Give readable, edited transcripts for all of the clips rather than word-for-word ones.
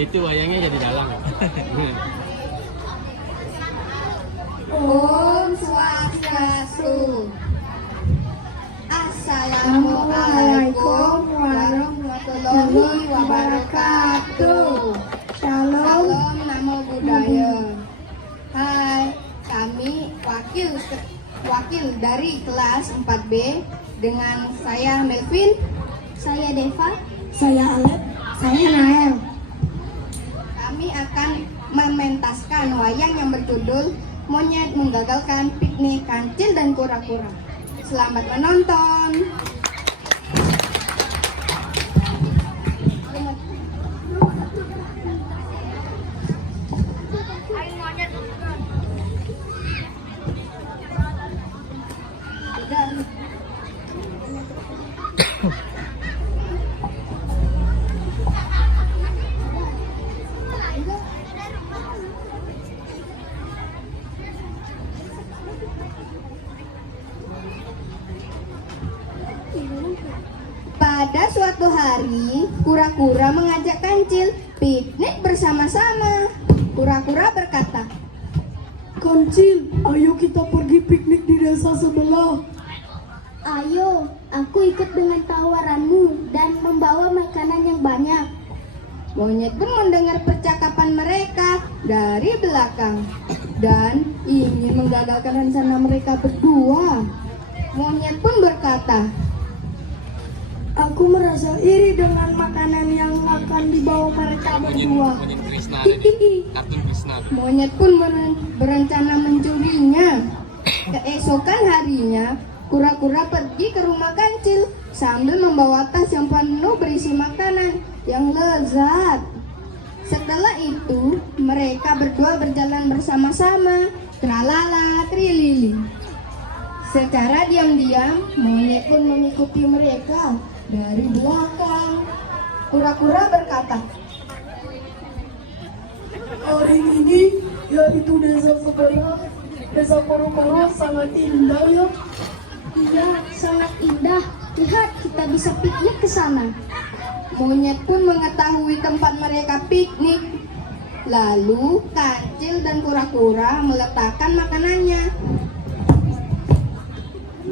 Itu wayangnya jadi dalang. Om Swastiastu. Assalamualaikum warahmatullahi wabarakatuh. Salam Namo Buddhaya. Hai, kami wakil dari kelas 4B dengan saya Melvin, saya Deva, saya Alep, saya Nael. Kami akan mementaskan wayang yang berjudul Monyet Menggagalkan Piknik Kancil dan Kura-Kura. Selamat menonton. Pada suatu hari, kura-kura mengajak kancil piknik bersama-sama. Kura-kura berkata, Kancil, ayo kita pergi piknik di desa sebelah. "Ayo, aku ikut dengan tawaranmu dan membawa makanan yang banyak." Monyet pun mendengar percakapan mereka dari belakang dan ingin menggagalkan rencana mereka berdua. Monyet pun berkata, Aku merasa iri dengan makanan yang akan dibawa mereka berdua. Monyet Krishna ada di kartun Krishna. Monyet pun berencana mencurinya. Keesokan harinya, kura-kura pergi ke rumah kancil sambil membawa tas yang penuh berisi makanan yang lezat. Setelah itu, mereka berdua berjalan bersama-sama, tralala trilili. Secara diam-diam, monyet pun mengikuti mereka dari belakang. Kura-kura berkata, Hari ini, yaitu desa sebelah, desa Koro-Koro sangat indah ya. "Iya, sangat indah. Lihat, kita bisa piknik ke sana." Monyet pun mengetahui tempat mereka piknik. Lalu, kancil dan kura-kura meletakkan makanannya.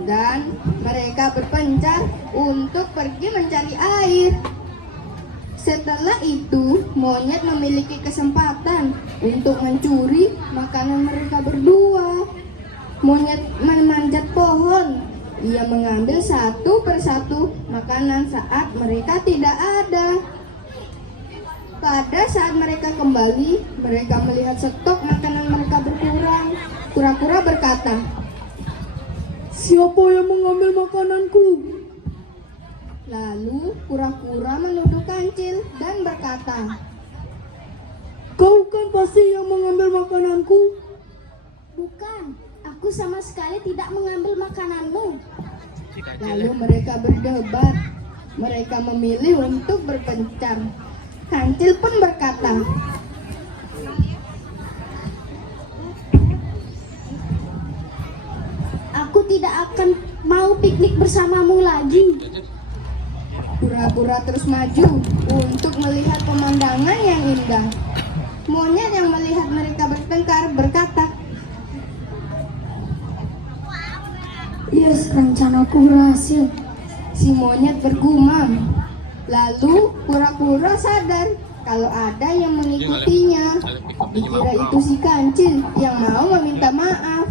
Dan mereka berpencar untuk pergi mencari air. Setelah itu, monyet memiliki kesempatan untuk mencuri makanan mereka berdua. Monyet memanjat pohon. Ia mengambil satu persatu makanan saat mereka tidak ada. Pada saat mereka kembali, mereka melihat stok makanan mereka berkurang. Kura-kura berkata, Siapa yang mengambil makananku? lalu kura-kura menuduh kancil dan berkata, Kau kan pasti yang mengambil makananku. "Bukan, aku sama sekali tidak mengambil makananmu." Kita Lalu mereka berdebat. Mereka memilih untuk berpencar. Kancil pun berkata, "Aku tidak akan mau piknik bersamamu lagi." Kura-kura terus maju untuk melihat pemandangan yang indah. Monyet yang melihat mereka bertengkar berkata, Yes, rencanaku berhasil. Si monyet bergumam. Lalu kura-kura sadar kalau ada yang mengikutinya. Dikira itu si kancil yang mau meminta maaf.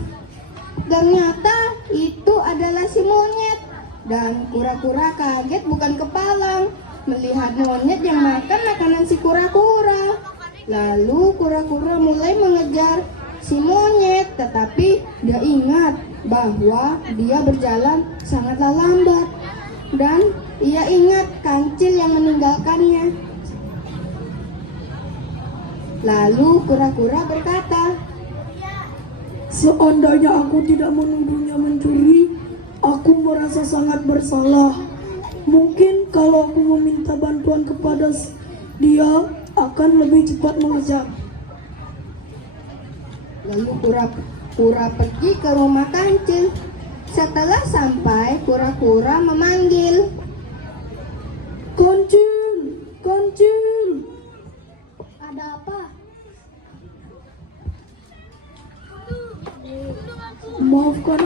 Ternyata itu adalah si monyet. Dan kura-kura kaget bukan kepalang melihat monyet yang makan makanan si kura-kura. Lalu kura-kura mulai mengejar si monyet, tetapi dia ingat bahwa dia berjalan sangatlah lambat. Dan ia ingat kancil yang meninggalkannya. Lalu kura-kura berkata, Seandainya aku tidak menuduhnya mencuri, aku merasa sangat bersalah. Mungkin kalau aku meminta bantuan kepada dia, akan lebih cepat mengejar. Lalu kura-kura pergi ke rumah kancil. Setelah sampai, kura-kura memanggil, Kancil, kancil.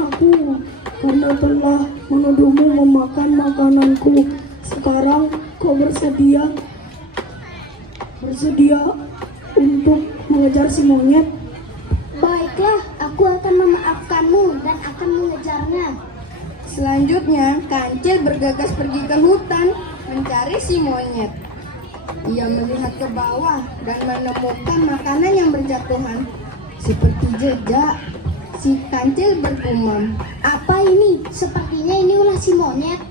aku karena telah menuduhmu memakan makananku. Sekarang kau bersedia untuk mengejar si monyet? Baiklah, aku akan memaafkanmu dan akan mengejarnya. Selanjutnya, Kancil bergegas pergi ke hutan mencari si monyet. Ia melihat ke bawah dan menemukan makanan yang berjatuhan. Seperti jejak, si Kancil bergumam. Apa ini? Sepertinya ini ulah si monyet.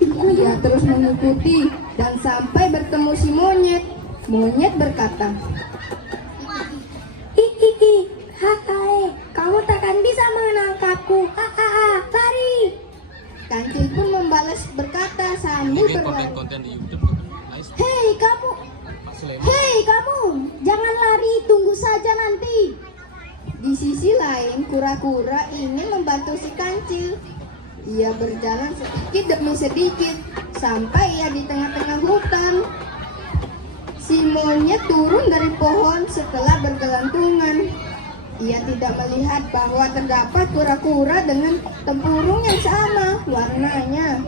Ia terus mengikuti dan sampai bertemu si monyet. Monyet berkata, Hihihi, hai, kamu takkan bisa menangkapku. Hahaha, lari. Kancil pun membalas berkata sambil Bikin berlari. konten-konten di YouTube. Nice. Hei kamu, Pak Sulaiman. hei kamu, jangan lari, tunggu saja nanti. Di sisi lain, kura-kura ingin membantu si Kancil. Ia berjalan sedikit demi sedikit sampai ia di tengah-tengah hutan. Si monyet turun dari pohon setelah bergelantungan. Ia tidak melihat bahwa terdapat kura-kura dengan tempurung yang sama warnanya.